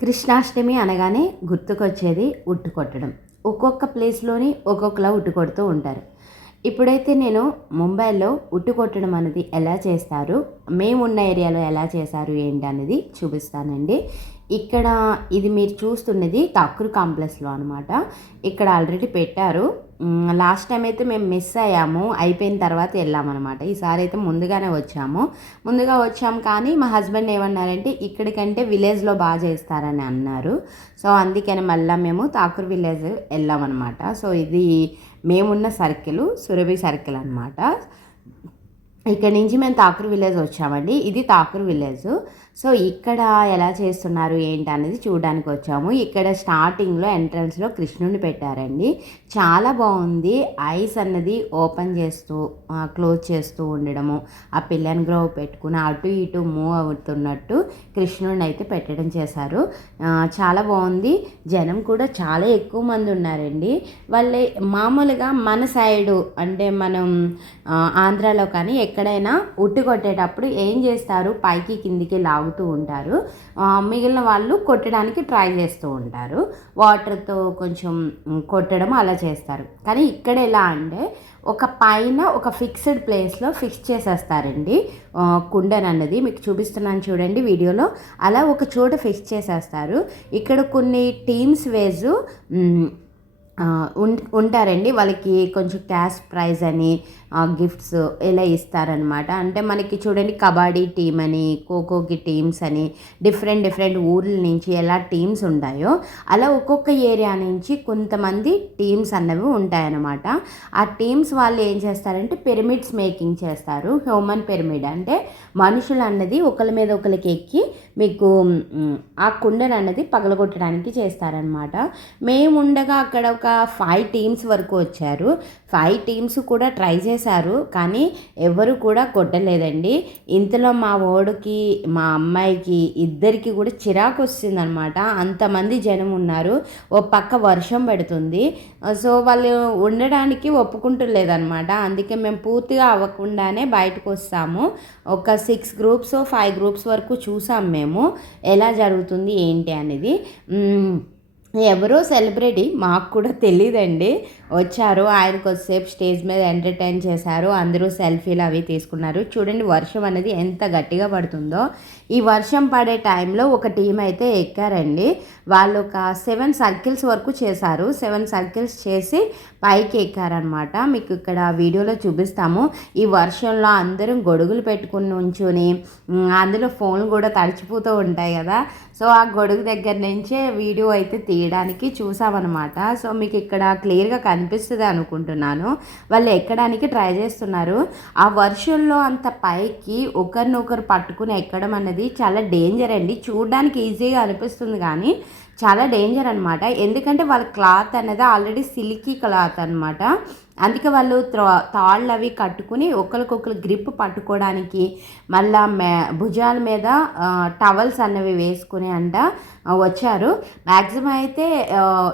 కృష్ణాష్టమి అనగానే గుర్తుకొచ్చేది ఉట్టు కొట్టడం. ఒక్కొక్క ప్లేస్లోని ఒక్కొక్కలా ఉట్టు కొడుతూ ఉంటారు. ఇప్పుడైతే నేను ముంబైలో ఉట్టు కొట్టడం అనేది ఎలా చేస్తారు మేమున్న ఏరియాలో ఎలా చేశారు ఏంటి అనేది చూపిస్తానండి. ఇక్కడ ఇది మీరు చూస్తున్నది ఠాకూర్ కాంప్లెక్స్లో అనమాట ఇక్కడ ఆల్రెడీ పెట్టారు. లాస్ట్ టైం అయితే మేము మిస్ అయ్యాము. అయిపోయిన తర్వాత వెళ్ళామన్నమాట ఈసారి అయితే ముందుగానే వచ్చాము. ముందుగా వచ్చాము కానీ మా హస్బెండ్ ఏమన్నారంటే ఇక్కడికంటే విలేజ్లో బాగా చేస్తారని అన్నారు. సో అందుకని మళ్ళీ మేము ఠాకూర్ విలేజ్ వెళ్ళామన్నమాట సో ఇది మేమున్న సర్కిల్ సురభి సర్కిల్ అనమాట ఇక్కడ నుంచి మేము తాకూరు విలేజ్ వచ్చామండి. ఇది తాకూరు విలేజ్. సో ఇక్కడ ఎలా చేస్తున్నారు ఏంటి అనేది చూడడానికి వచ్చాము. ఇక్కడ స్టార్టింగ్లో ఎంట్రన్స్లో కృష్ణుని పెట్టారండి. చాలా బాగుంది. ఐస్ అన్నది ఓపెన్ చేస్తూ క్లోజ్ చేస్తూ ఉండడము. ఆ పిల్లని గ్రోవ్ పెట్టుకుని అటు ఇటు మూవ్ అవుతున్నట్టు కృష్ణుడిని అయితే పెట్టడం చేశారు. చాలా బాగుంది. జనం కూడా చాలా ఎక్కువ మంది ఉన్నారండి. వాళ్ళే మామూలుగా మన సైడు అంటే మనం ఆంధ్రాలో కానీ ఎక్కడైనా ఉట్టి కొట్టేటప్పుడు ఏం చేస్తారు? పైకి కిందికి లాగుతూ ఉంటారు. మిగిలిన వాళ్ళు కొట్టడానికి ట్రై చేస్తూ ఉంటారు. వాటర్తో కొంచెం కొట్టడం అలా చేస్తారు. కానీ ఇక్కడ ఎలా అంటే ఒక పైన ఒక ఫిక్స్డ్ ప్లేస్లో ఫిక్స్ చేసేస్తారండి. కుండన్ అన్నది మీకు చూపిస్తున్నాను చూడండి వీడియోలో. అలా ఒక చోట ఫిక్స్ చేసేస్తారు. ఇక్కడ కొన్ని టీమ్స్ వేజు ఉంటారండి. వాళ్ళకి కొంచెం క్యాష్ ప్రైజ్ అని గిఫ్ట్స్ ఇలా ఇస్తారనమాట. అంటే మనకి చూడండి కబడ్డీ టీం అని ఖోఖోకి టీమ్స్ అని డిఫరెంట్ డిఫరెంట్ ఊర్ల నుంచి ఎలా టీమ్స్ ఉంటాయో అలా ఒక్కొక్క ఏరియా నుంచి కొంతమంది టీమ్స్ అన్నవి ఉంటాయన్నమాట. ఆ టీమ్స్ వాళ్ళు ఏం చేస్తారంటే పిరమిడ్స్ మేకింగ్ చేస్తారు. Human pyramid. అంటే మనుషులు అన్నది ఒకరి మీద ఒకరికి ఎక్కి మీకు ఆ కుండను అన్నది పగలగొట్టడానికి చేస్తారనమాట మేము ఉండగా అక్కడ ఒక ఫైవ్ టీమ్స్ వరకు వచ్చారు. ఫైవ్ టీమ్స్ కూడా ట్రై చేశారు కానీ ఎవరు కూడా కొట్టలేదండి. ఇంతలో మా ఓడికి మా అమ్మాయికి ఇద్దరికి కూడా చిరాకు వస్తుందన్నమాట. అంతమంది జనం ఉన్నారు. ఓ పక్క వర్షం పెడుతుంది. సో వాళ్ళు ఉండడానికి ఒప్పుకుంటలేదన్నమాట. అందుకే మేము పూర్తిగా అవ్వకుండానే బయటకు వస్తాము. ఒక సిక్స్ గ్రూప్స్ ఫైవ్ గ్రూప్స్ వరకు చూసాం మేము. ఎలా జరుగుతుంది ఏంటి అనేది ఎవరో సెలబ్రిటీ మాకు కూడా తెలియదండి వచ్చారు ఆయన కొద్దిసేపు స్టేజ్ మీద ఎంటర్టైన్ చేశారు అందరూ సెల్ఫీలు అవి తీసుకున్నారు. చూడండి వర్షం అనేది ఎంత గట్టిగా పడుతుందో. ఈ వర్షం పడే టైంలో ఒక టీం అయితే ఎక్కారండి. వాళ్ళు ఒక సెవెన్ సర్కిల్స్ వరకు చేశారు. సెవెన్ సర్కిల్స్ చేసి పైకి ఎక్కారనమాట మీకు ఇక్కడ వీడియోలో చూపిస్తాము. ఈ వర్షంలో అందరం గొడుగులు పెట్టుకుని ఉంచుని అందులో ఫోన్లు కూడా తడిచిపోతూ ఉంటాయి కదా. సో ఆ గొడుగు దగ్గర నుంచే వీడియో అయితే తీయడానికి చూసామన్నమాట సో మీకు ఇక్కడ క్లియర్గా కనిపిస్తుంది అనుకుంటున్నాను. వాళ్ళు ఎక్కడానికి ట్రై చేస్తున్నారు. ఆ వర్షంలో అంత పైకి ఒకరినొకరు పట్టుకుని ఎక్కడం అనేది చాలా డేంజర్ అండి. చూడడానికి ఈజీగా అనిపిస్తుంది కానీ చాలా డేంజర్ అనమాట ఎందుకంటే వాళ్ళ క్లాత్ అనేది ఆల్రెడీ సిల్కీ క్లాత్ అనమాట అందుకే వాళ్ళు త్రా- తాళ్ళు అవి కట్టుకుని ఒకరికొకరు గ్రిప్ పట్టుకోవడానికి మళ్ళా మే భుజాల మీద టవల్స్ అన్నవి వేసుకుని అంట వచ్చారు. మ్యాక్సిమం అయితే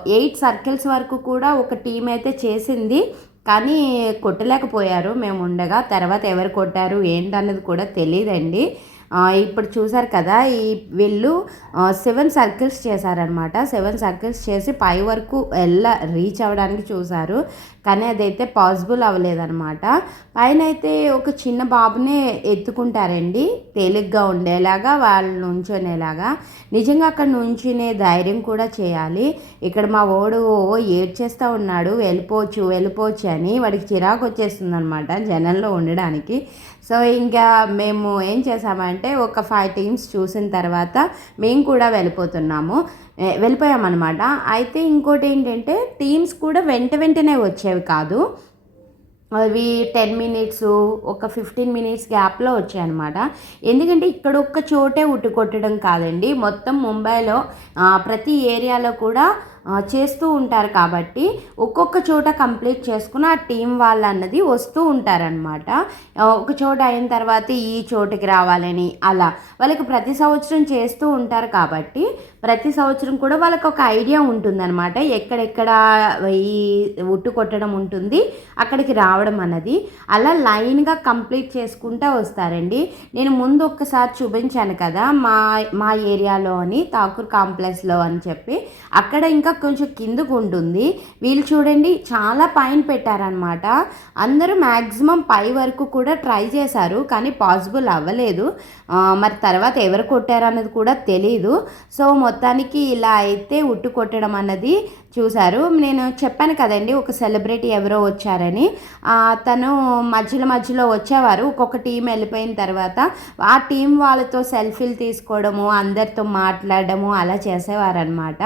ఎయిట్ సర్కిల్స్ వరకు కూడా ఒక టీం అయితే చేసింది. కానీ కొట్టలేకపోయారు. మేము ఉండగా తర్వాత ఎవరు కొట్టారు ఏంటన్నది కూడా తెలియదండి. ఇప్పుడు చూసారు కదా ఈ వీళ్ళు సెవెన్ సర్కిల్స్ చేశారనమాట సెవెన్ సర్కిల్స్ చేసి పై వరకు వెళ్ళ రీచ్ అవ్వడానికి చూశారు. కానీ అదైతే పాసిబుల్ అవ్వలేదన్నమాట. పైన అయితే ఒక చిన్న బాబునే ఎత్తుకుంటారండి. తేలిగ్గా ఉండేలాగా వాళ్ళు నుంచునేలాగా నిజంగా అక్కడ నుంచునే ధైర్యం కూడా చేయాలి. ఇక్కడ మా ఓడు ఓ ఏడ్చేస్తూ ఉన్నాడు వెళ్ళిపోవచ్చు వెళ్ళిపోవచ్చు అని. వాడికి చిరాకు వచ్చేస్తుంది అనమాట జనంలో ఉండడానికి. సో ఇంకా మేము ఏం చేసామంటే ఒక ఫైవ్ టీమ్స్ చూసిన తర్వాత మేము కూడా వెళ్ళిపోతున్నాము. వెళ్ళిపోయామన్నమాట. అయితే ఇంకోటి ఏంటంటే టీమ్స్ కూడా వెంట వెంటనే వచ్చేవి కాదు. అవి టెన్ మినిట్స్ ఒక ఫిఫ్టీన్ మినిట్స్ గ్యాప్లో వచ్చాయన్నమాట. ఎందుకంటే ఇక్కడ ఒక్క చోటే ఉట్టుకొట్టడం కాదండి. మొత్తం ముంబైలో ప్రతి ఏరియాలో కూడా చేస్తూ ఉంటారు కాబట్టి ఒక్కొక్క చోట కంప్లీట్ చేసుకుని ఆ టీం వాళ్ళు అన్నది వస్తూ ఉంటారనమాట ఒక చోట అయిన తర్వాత ఈ చోటకి రావాలని అలా వాళ్ళకి ప్రతి సంవత్సరం చేస్తూ ఉంటారు కాబట్టి ప్రతి సంవత్సరం కూడా వాళ్ళకి ఒక ఐడియా ఉంటుందన్నమాట. ఎక్కడెక్కడ ఈ ఉట్టు కొట్టడం ఉంటుంది అక్కడికి రావడం అన్నది. అలా లైన్గా కంప్లీట్ చేసుకుంటూ వస్తారండి. నేను ముందు ఒక్కసారి చూపించాను కదా మా మా ఏరియాలో అని ఠాకూర్ కాంప్లెక్స్లో అని చెప్పి. అక్కడ ఇంకా కొంచెం కిందకు ఉంటుంది. వీళ్ళు చూడండి చాలా పైన పెట్టారనమాట అందరూ మ్యాక్సిమం పై వరకు కూడా ట్రై చేశారు కానీ పాసిబుల్ అవ్వలేదు. మరి తర్వాత ఎవరు కొట్టారు అన్నది కూడా తెలియదు సో మొత్తానికి ఇలా అయితే ఉట్టు కొట్టడం అన్నది చూశారు. నేను చెప్పాను కదండి ఒక సెలబ్రిటీ ఎవరో వచ్చారని. తను మధ్యలో మధ్యలో వచ్చేవారు. ఒక్కొక్క టీం వెళ్ళిపోయిన తర్వాత ఆ టీం వాళ్ళతో సెల్ఫీలు తీసుకోవడము అందరితో మాట్లాడడము అలా చేసేవారనమాట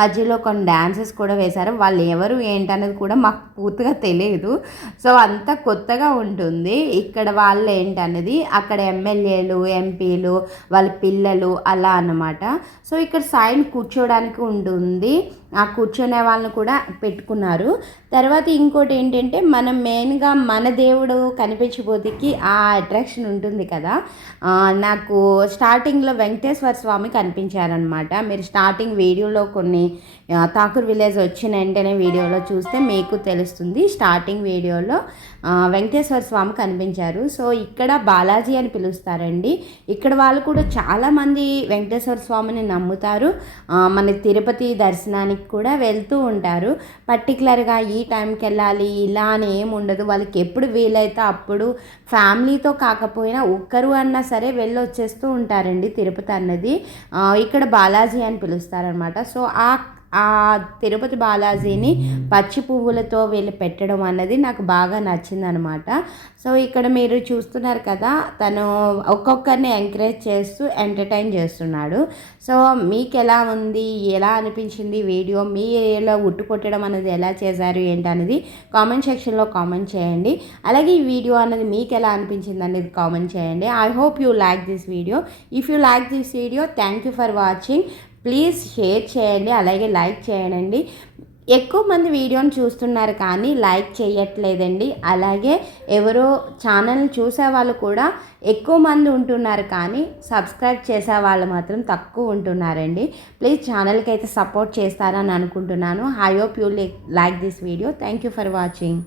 మధ్యలో కొన్ని డ్యాన్సెస్ కూడా వేశారు. వాళ్ళు ఎవరు ఏంటనేది కూడా మాకు పూర్తిగా తెలియదు సో అంతా కొత్తగా ఉంటుంది. ఇక్కడ వాళ్ళు ఏంటనేది అక్కడ ఎమ్మెల్యేలు ఎంపీలు వాళ్ళ పిల్లలు అలా అన్నమాట. సో ఇక్కడ సైన్ కూర్చోడానికి ఉంటుంది. ఆ కూర్చో వాళ్ళని కూడా పెట్టుకున్నారు. తర్వాత ఇంకోటి ఏంటంటే మనం మెయిన్గా మన దేవుడు కనిపించబోతికి ఆ అట్రాక్షన్ ఉంటుంది కదా. నాకు స్టార్టింగ్లో వెంకటేశ్వర స్వామి కనిపించారనమాట మీరు స్టార్టింగ్ వీడియోలో కొన్ని ఆ, విలేజ్ వచ్చిన వెంటనే వీడియోలో చూస్తే మీకు తెలుస్తుంది. స్టార్టింగ్ వీడియోలో వెంకటేశ్వర స్వామి కనిపించారు. సో ఇక్కడ బాలాజీ అని పిలుస్తారండి. ఇక్కడ వాళ్ళు కూడా చాలామంది వెంకటేశ్వర స్వామిని నమ్ముతారు. మన తిరుపతి దర్శనానికి కూడా వెళ్తూ ఉంటారు. పర్టికులర్గా ఈ టైంకి వెళ్ళాలి ఇలా అని ఏముండదు ఉండదు. వాళ్ళకి ఎప్పుడు వీలైతే అప్పుడు ఫ్యామిలీతో కాకపోయినా ఒక్కరు అన్నా సరే వెళ్ళొచ్చేస్తూ ఉంటారండి తిరుపతి అన్నది. ఇక్కడ బాలాజీ అని పిలుస్తారనమాట సో ఆ ఆ తిరుపతి బాలాజీని పచ్చి పువ్వులతో వీళ్ళు పెట్టడం అన్నది నాకు బాగా నచ్చిందనమాట. సో ఇక్కడ మీరు చూస్తున్నారు కదా తను ఒక్కొక్కరిని ఎంకరేజ్ చేస్తూ ఎంటర్టైన్ చేస్తున్నాడు. సో మీకు ఎలా ఉంది ఎలా అనిపించింది వీడియో మీ ఏరియాలో ఉట్టు కొట్టడం అనేది ఎలా చేశారు ఏంటి అనేది కామెంట్ సెక్షన్లో కామెంట్ చేయండి. అలాగే ఈ వీడియో అనేది మీకు ఎలా అనిపించింది అనేది కామెంట్ చేయండి. I hope you like this video if you like this video thank you for watching please share చేయండి అలాగే లైక్ చేయండి. ఎక్కువ మంది వీడియోని చూస్తున్నారు కానీ లైక్ చేయట్లేదండి. అలాగే ఎవరో ఛానల్ని చూసే వాళ్ళు కూడా ఎక్కువ మంది ఉంటున్నారు కానీ సబ్స్క్రైబ్ చేసే వాళ్ళు మాత్రం తక్కువ ఉంటున్నారండి. ప్లీజ్ ఛానల్కి అయితే సపోర్ట్ చేస్తారని అనుకుంటున్నాను. I hope you like this video thank you for watching